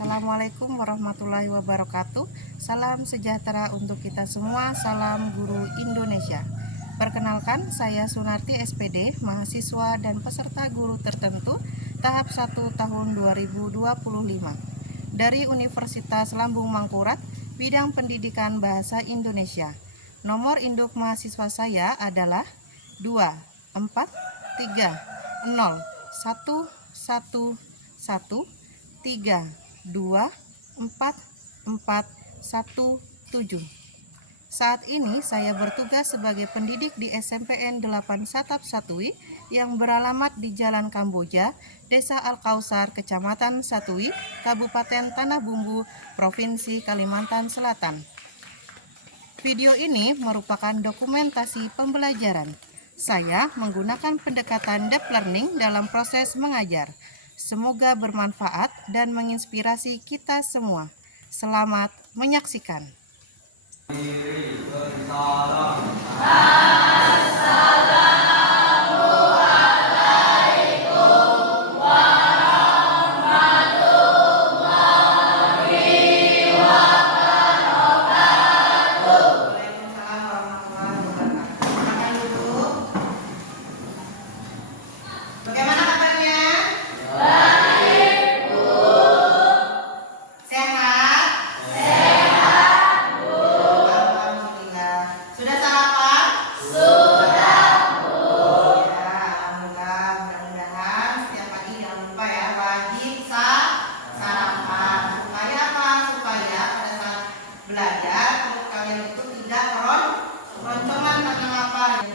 Assalamualaikum warahmatullahi wabarakatuh. Salam sejahtera untuk kita semua. Salam Guru Indonesia. Perkenalkan, saya Sunarti SPD, mahasiswa dan peserta guru tertentu tahap 1 tahun 2025 dari Universitas Lambung Mangkurat, bidang pendidikan bahasa Indonesia. Nomor induk mahasiswa saya adalah 2430111324417. Saat ini saya bertugas sebagai pendidik di SMPN 8 Satap Satui yang beralamat di Jalan Kamboja, Desa Al-Kausar, Kecamatan Satui, Kabupaten Tanah Bumbu, Provinsi Kalimantan Selatan. Video ini merupakan dokumentasi pembelajaran. Saya menggunakan pendekatan deep learning dalam proses mengajar. Semoga bermanfaat dan menginspirasi kita semua. Selamat menyaksikan. Bagaimana kabarnya? Baik, Bu. Sehat? Sehat, Bu. Alhamdulillah. Sudah sarapan? Sudah, Bu. Ya, alhamdulillah. Mudah-mudahan setiap pagi jangan lupa ya, wajib sarapan. Supaya apa? Supaya pada saat belajar perut kalian itu tidak keroncongan karena lapar.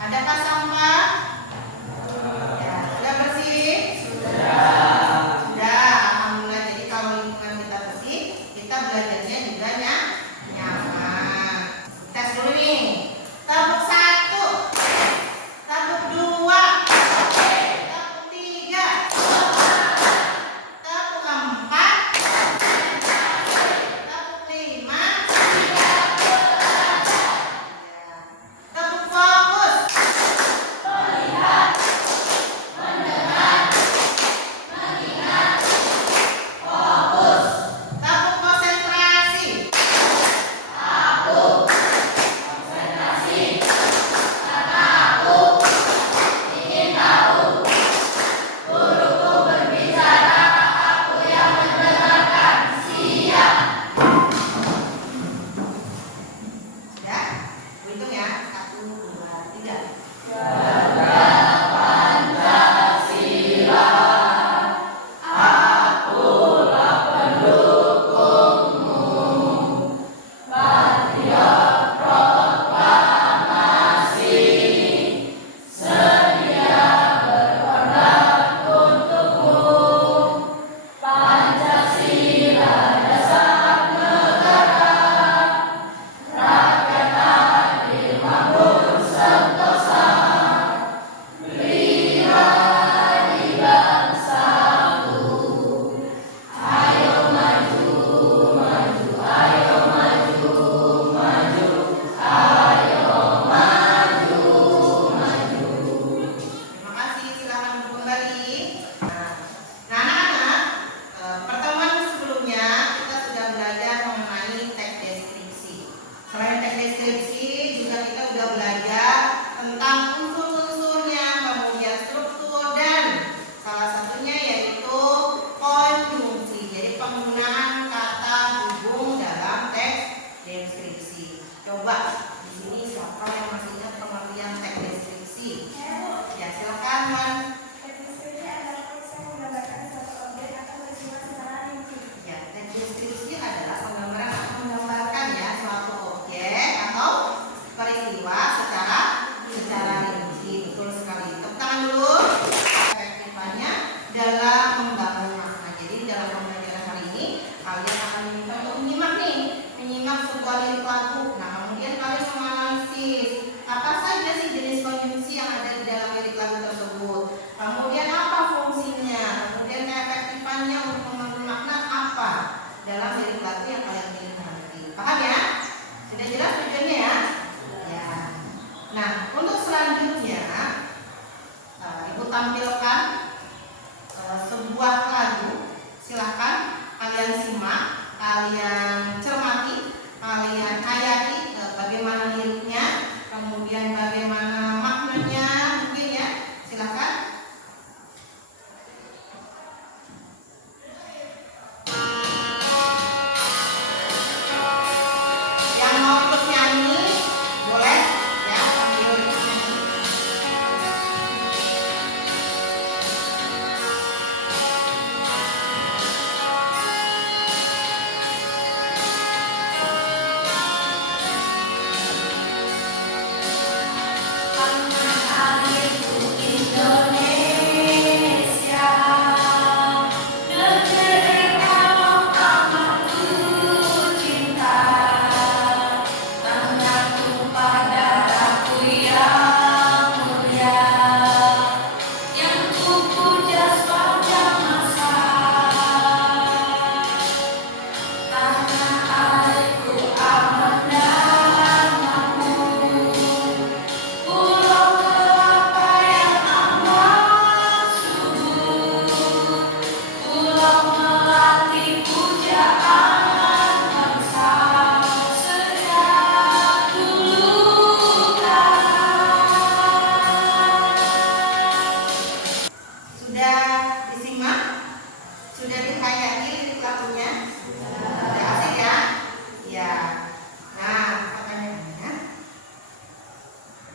Adakah sampah? Ya, sudah bersih? Sudah. Alhamdulillah. Jadi kalau lingkungan kita bersih, kita belajarnya juga nyaman. Tes dulu nih. Tabuk 1, tabuk 2, tabuk 3, tabuk 4, tabuk 5. Tabuk fokus. Tabuk konsentrasi. jelas tujuannya ya? Ya. Nah, untuk selanjutnya Ibu tampilkan sebuah lagu. Silahkan kalian simak, kalian cermati, kalian hayati bagaimana liriknya, kemudian bagaimana maknanya mungkin ya. Silahkan. Yang mau ikut nyanyi boleh ya, sambil ikut nyanyi. Sudah disimak? Sudah dihayati lirik lagunya? Sudah asik ya? Ya. Nah, pertanyaannya,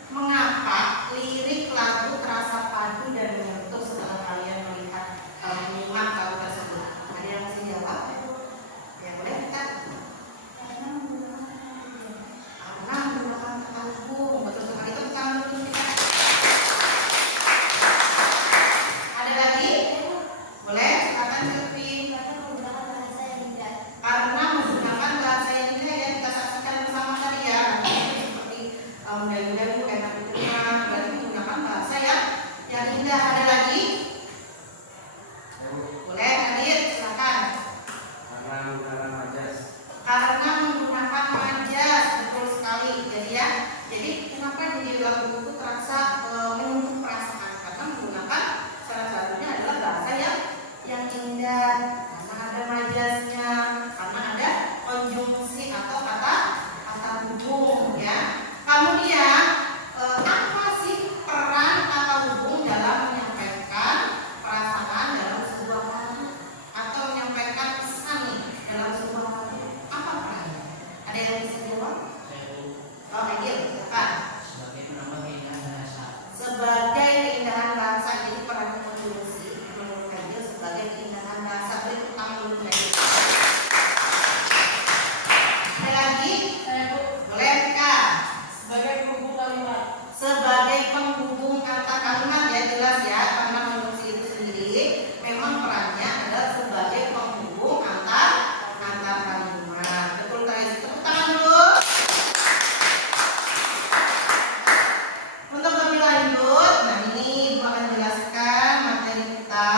mengapa lirik lagu terasa padu dan menyentuh setelah kalian melihat menyimak lagu tersebut? Ada yang masih jawab? Ya boleh kita. Karena menggunakan kata hubung. Betul sekali, itu bukan menurut kita. Ada lagi? Boleh, silakan Silvi. Karena menggunakan bahasa yang indah yang kita saksikan bersama tadi ya, seperti mendayu-dayu enak diterima, berarti menggunakan bahasa yang indah. Ada lagi? Boleh, Nadir, silakan. Karena menggunakan majas. Karena menggunakan majas, betul sekali. Jadi kenapa jadi lagu itu terasa menyentuh perasaan? Karena menggunakan salah satunya adalah bahasa yang indah, karena ada majasnya, karena ada konjungsi atau kata hubung ya. Kemudian apa sih peran kata hubung dalam menyampaikan perasaan dalam sebuah lagu atau menyampaikan pesan nih dalam sebuah lagu? Apa perannya? Ada yang bisa jawab? Oh, Agil, silakan. Sebagai penambah keindahan bahasa. Sebagai keindahan bahasa, jadi peran konjungsi menurut Agil sebagai keindahan bahasa. Beri tepuk tangan dulu Agil. Ada lagi? Boleh Kak? Sebagai penghubung kalimat. Sebagai penghubung kata kalimat ya, jelas ya, karena konjungsi itu sendiri memang perannya adalah sebagai penghubung antar kalimat. Betul guys, tepuk tangan dulu. Untuk lebih lanjut, nah ini Ibu akan jelaskan materi kita.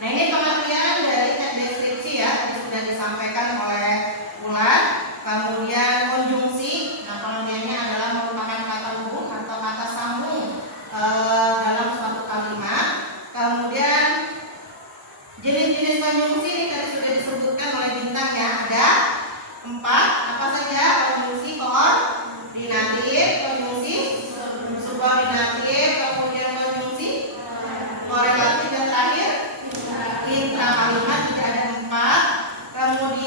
Nah ini pengertian dari teks deskripsi ya, tadi sudah disampaikan oleh Ulan. Kemudian konjungsi, nah pengertiannya adalah merupakan kata hubung atau kata sambung dalam suatu kalimat. Kemudian jenis-jenis konjungsi ini tadi sudah disebutkan oleh Bintang ya, ada 4. Apa saja? Konjungsi koordinatif, konjungsi subordinatif, kemudian konjungsi korelatif, dan terakhir intra kalimat, tidak ada 4. Kemudian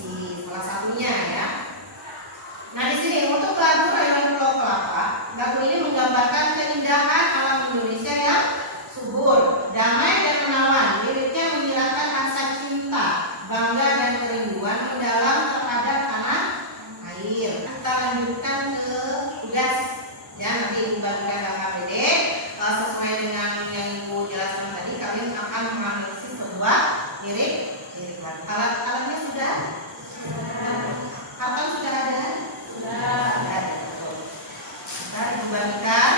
Isi salah satunya ya. Nah di sini untuk lagu Rayuan Pulau Kelapa, lagu ini menggambarkan keindahan alam Indonesia yang subur, damai dan menawan. Liriknya menjelaskan rasa cinta, bangga dan kerinduan mendalam terhadap tanah air. Kita lanjutkan ke tugas ya, nanti Ibu bagikan KKPD sesuai dengan yang Ibu jelaskan tadi. Kami akan menganalisis sebuah lirik lagu. Alat-alatnya sudah? Karton sudah ada? Sudah. Nah, Ibu bagikan.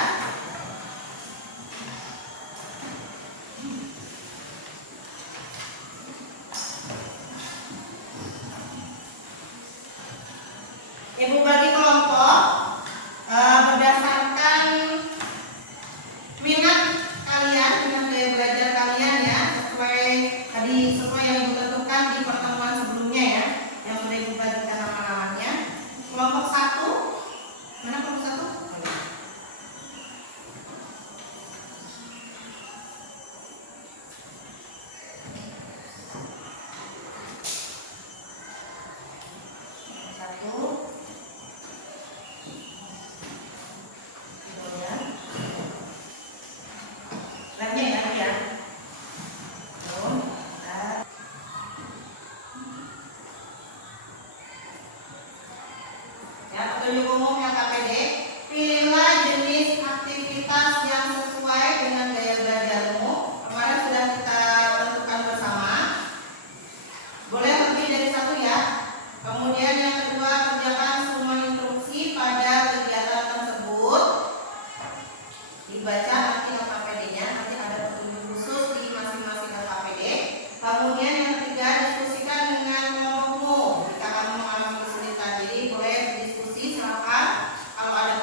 Ibu bagi kelompok berdasarkan minat kalian, minat gaya belajar kalian ya, sesuai yang Ibu tentukan di pertemuan sebelumnya ya, yang sudah Ibu bagikan nama-namanya. Kelompok 1, mana kelompok 1? Petunjuk umum yang KPD, pilihlah jenis aktivitas yang sesuai dengan gaya belajarmu. Kemarin sudah kita tentukan bersama. Boleh lebih dari satu ya. Kemudian yang kedua, kerjakan semua instruksi pada kegiatan tersebut. Dibaca nanti LKPD-nya, nanti ada petunjuk khusus di masing-masing LKPD. Kemudian yang ketiga, diskusikan dengan kelompokmu. Jika kamu mengalami kesulitan, jadi boleh diskusi, silakan. Kalau ada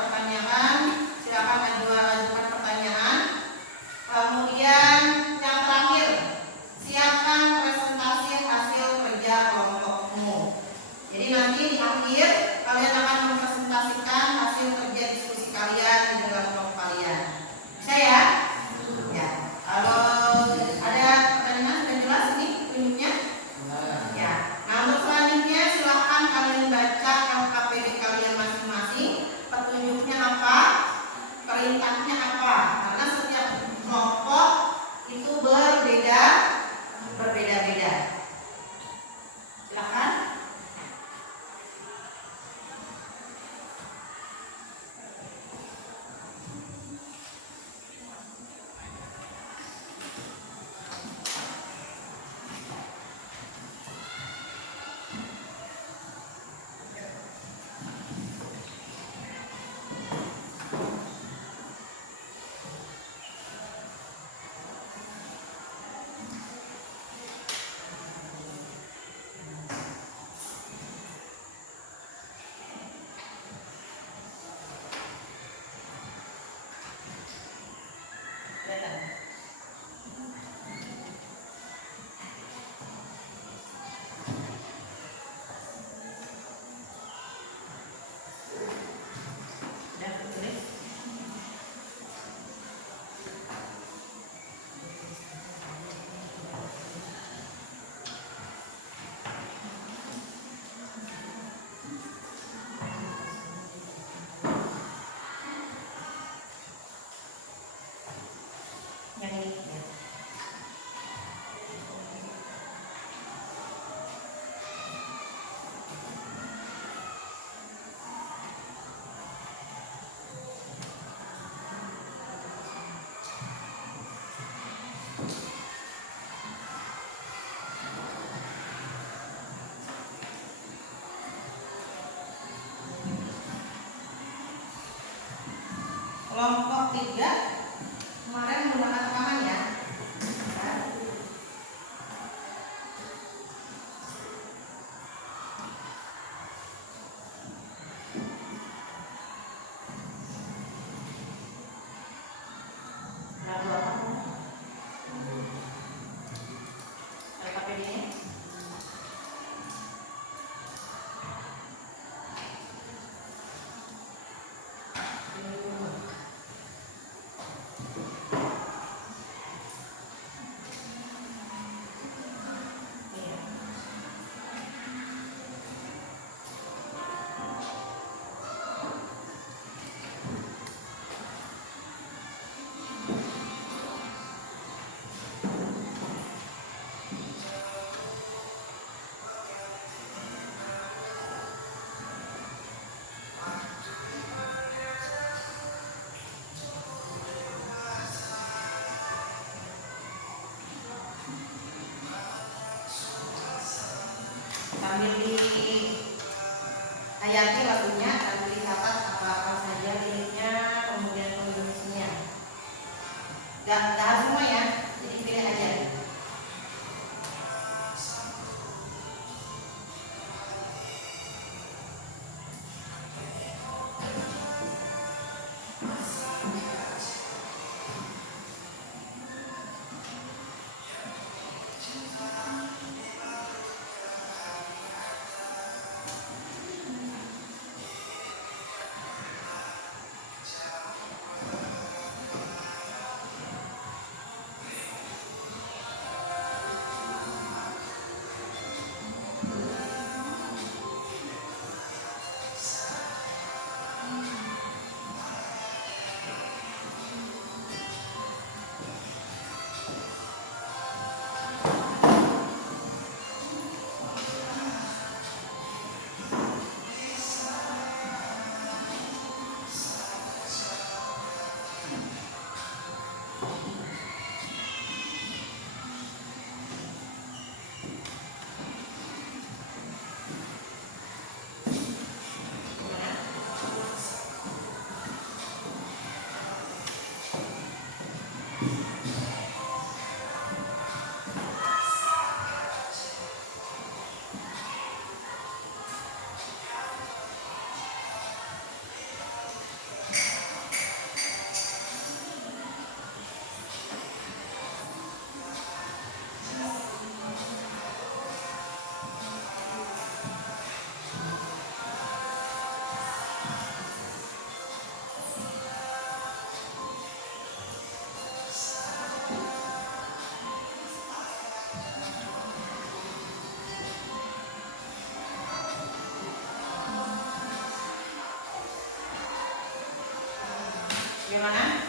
Bagaimana?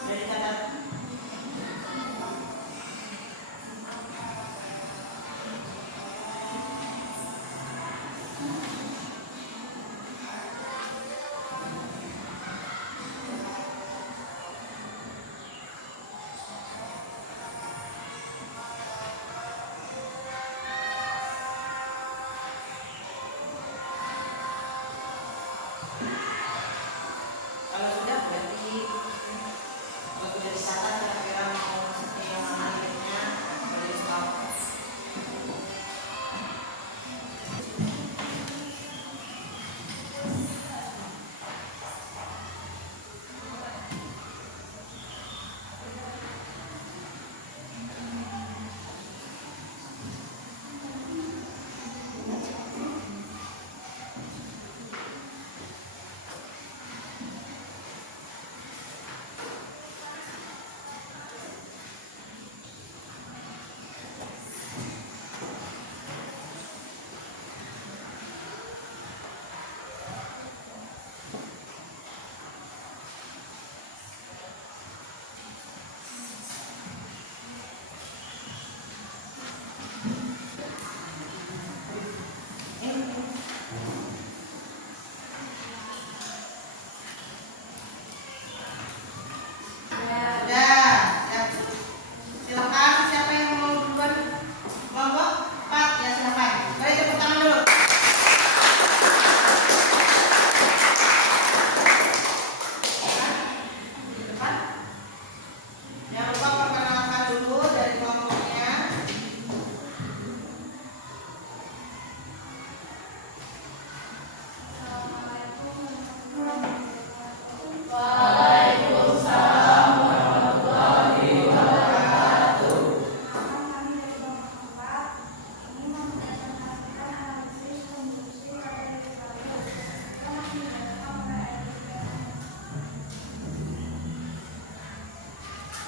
Sudah dicatat? Kalau sudah berarti kalau sudah dicatat kira-kira mau seperti yang mana hidupnya boleh stop.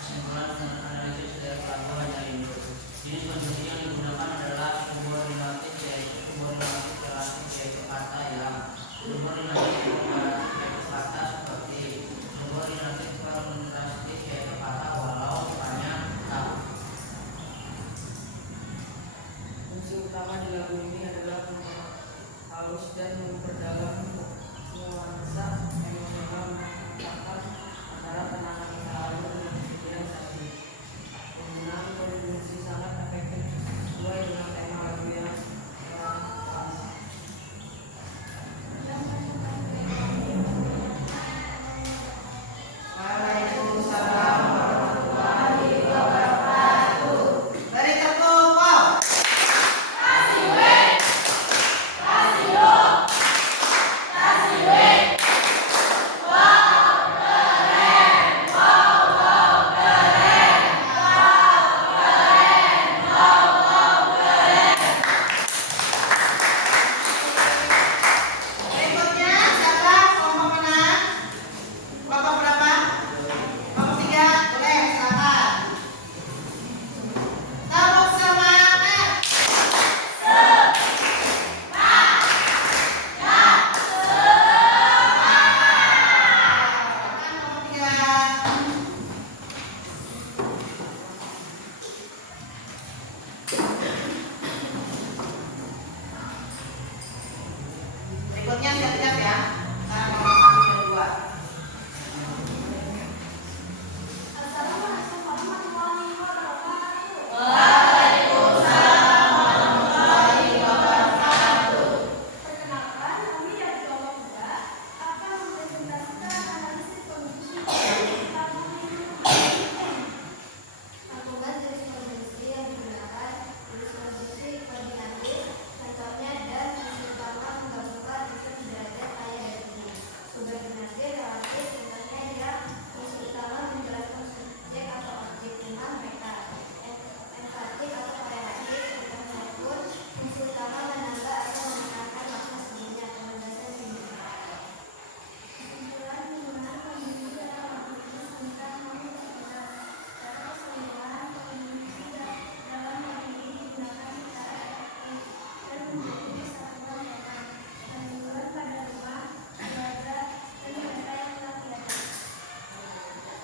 Kesimpulan dengan analisis dari pelabuhan dari Indo. Jenis konjungsi yang digunakan adalah subordinatif, yaitu subordinatif relatif, yaitu kata yang subordinatif komparatif, yaitu kata seperti subordinatif kontrastif, yaitu kata walau depannya tak. Fungsi utama di lagu ini adalah memperhalus dan memperdalam nuansa emosional masyarakat antara penangan lalu dengan pikiran saksi. Penggunaan konjungsi sangat efektif sesuai dengan tema lagu yang telah Waalaikumsalam warahmatullahi wabarakatuh. Beri tepuk. Wow.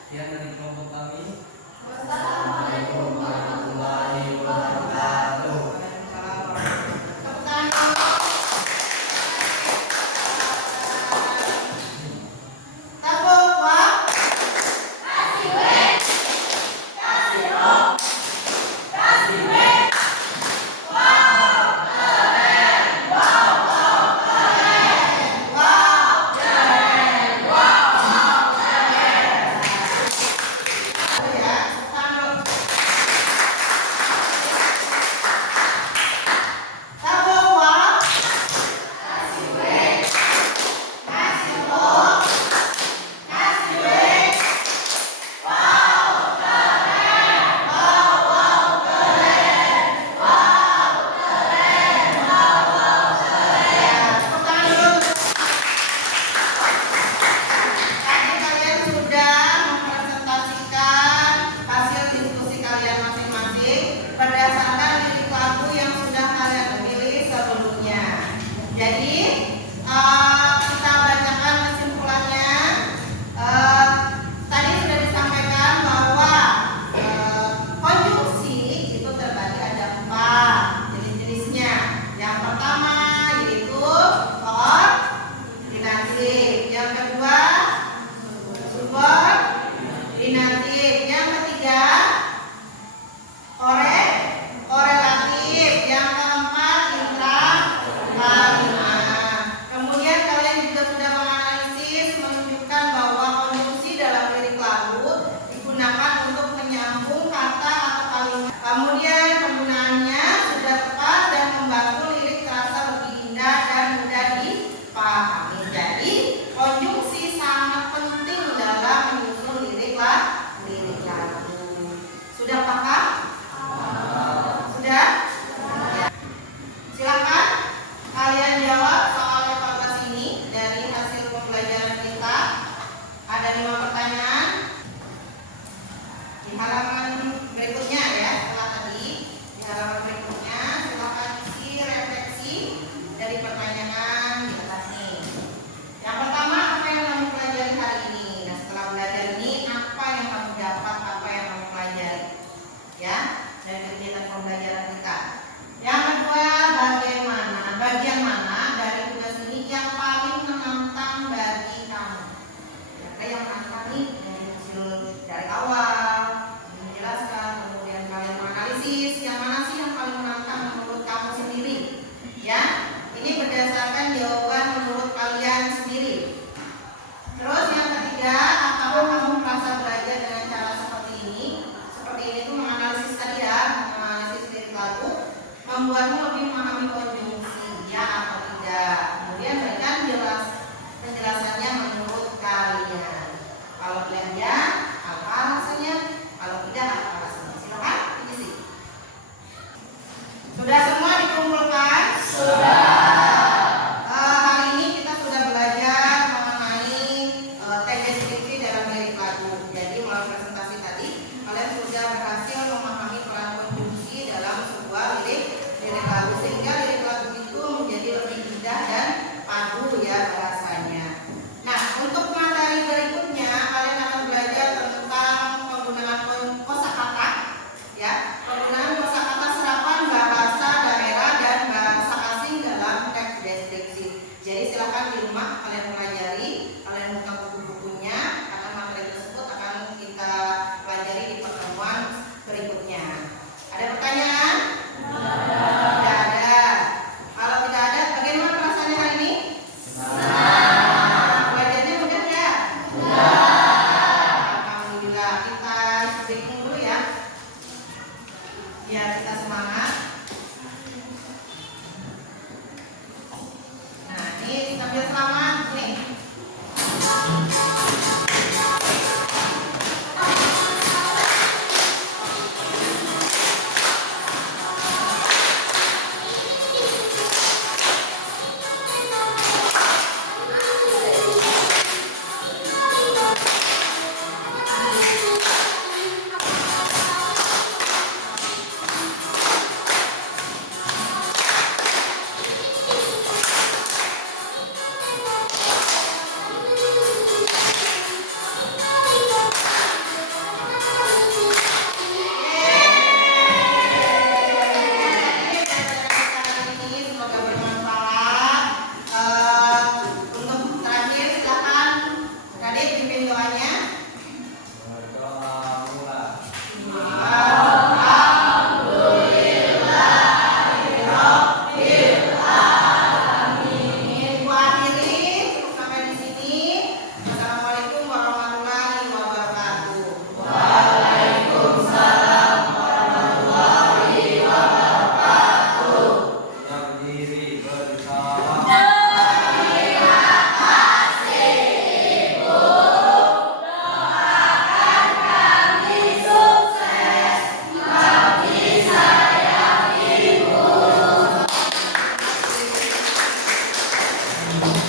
Sekian dari kelompok kami. Assalamualaikum warahmatullahi wabarakatuh. Tepuk tangan. Tepuk tangan. Tadi kalian sudah mempresentasikan hasil diskusi kalian masing-masing berdasarkan lirik lagu yang sudah kalian pilih sebelumnya. Jadi kita bacakan kesimpulannya. Tadi sudah disampaikan bahwa konjungsi itu terbagi ada 4 jenis-jenisnya. Yang pertama yaitu koordinatif, yang kedua subordinatif, yang ketiga korelatif, yang keempat intraklaimah. Kemudian kalian juga sudah menganalisis menunjukkan bahwa konjungsi dalam lirik lagu digunakan untuk menyambung kata atau kalimat. Kemudian penggunaannya sudah tepat dan membantu lirik terasa lebih indah dan mudah dipahami. Jadi konjungsi sangat penting dalam menyusun lirik lagu. Sudah paham? Sudah? Silakan kalian jawab soal evaluasi ini dari hasil pembelajaran kita. Ada 5 pertanyaan di halaman berikutnya ya. Setelah tadi di halaman berikutnya silakan isi refleksi dari pertanyaan di atas nih. Yang pertama, apa yang kamu pelajari hari ini? Nah, setelah belajar ini apa yang kamu dapat, apa yang kamu pelajari ya dari kegiatan pembelajaran kita. Yang kedua, bagian mana dari tugas ini yang paling menantang bagi kamu? Kira-kira yang menantang nih dari hasil dari awal menjelaskan, kemudian kalian menganalisis yang mana sih yang paling menantang menurut kamu sendiri ya. Ini berdasarkan jawaban menurut kalian sendiri. Terus yang ketiga, apakah kamu merasa belajar dengan cara seperti ini? Seperti ini tuh menganalisis tadi ya, menganalisis lirik lagu, membuatmu lebih memahami konjungsi ya atau tidak. Kemudian berikan penjelasannya menurut kalian. Kalau kalian ya, apa alasannya? Kalau tidak, apa alasannya? Silakan isi. Sudah semua dikumpulkan? Hari ini kita sudah belajar mengenai teks deskripsi dalam lirik lagu. Jadi melalui presentasi tadi kalian sudah berhasil memahami peran konjungsi dalam sebuah lirik lagu sehingga lirik lagu itu menjadi lebih indah dan padu ya bahasanya. Nah, untuk materi berikutnya kalian akan belajar tentang penggunaan kosakata ya, penggunaan kosakata serapan bahasa daerah dan bahasa asing dalam teks deskripsi. Jadi silakan di rumah kalian pelajari, kalian buka buku-bukunya, karena materi tersebut akan kita pelajari di pertemuan berikutnya. Ada pertanyaan? Tidak ada. Kalau tidak ada, bagaimana perasaannya hari ini? Belajarnya mudah ya? Alhamdulillah. Kita breaking dulu ya, biar kita semangat. Nah, ini sambil selamat nih. Amin.